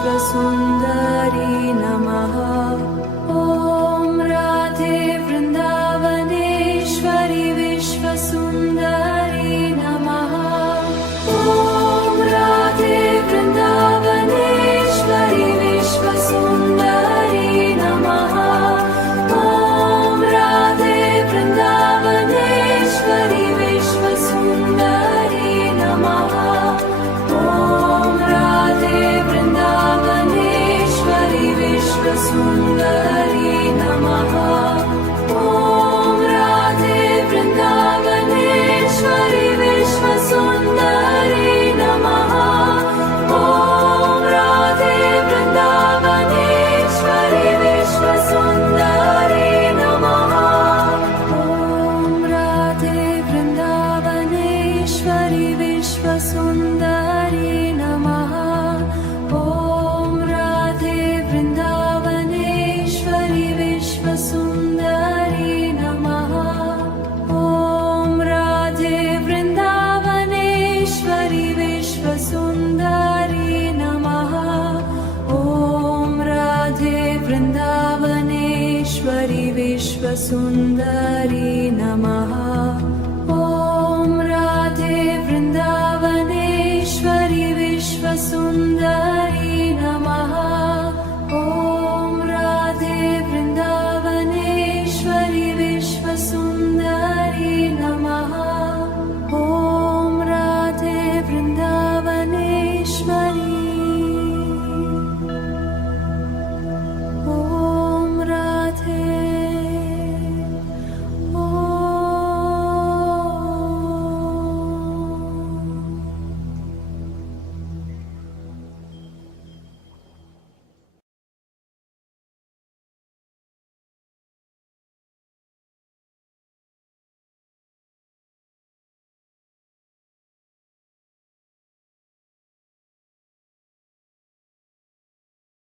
विश्वसुन्दरी नमः। ॐ राधे वृन्दावनेश्वरि विश्वसुन्दरी नमः। ॐ राधे वृन्दावनेश्वरि विश्वसुन्दरी नमः। ॐ राधे वृन्दावनेश्वरि विश्वसुन्दरी नमः। ॐ राधे वृन्दावनेश्वरि विश्वसुन्दरी नमः। ॐ राधे वृन्दावनेश्वरि विश्वसुन्दरी नमः। ॐ राधे वृन्दावनेश्वरि विश्वसुन्दरी नमः। ॐ राधे वृन्दावनेश्वरि विश्वसुन्दरी नमः। ॐ राधे वृन्दावनेश्वरि विश्वसुन्दरी नमः। ॐ राधे वृन्दावनेश्वरि विश्वसुन्दरी नमः। ॐ राधे वृन्दावनेश्वरि विश्वसुन्दरी नमः। ॐ राधे वृन्दावनेश्वरि विश्वसुन्दरी नमः।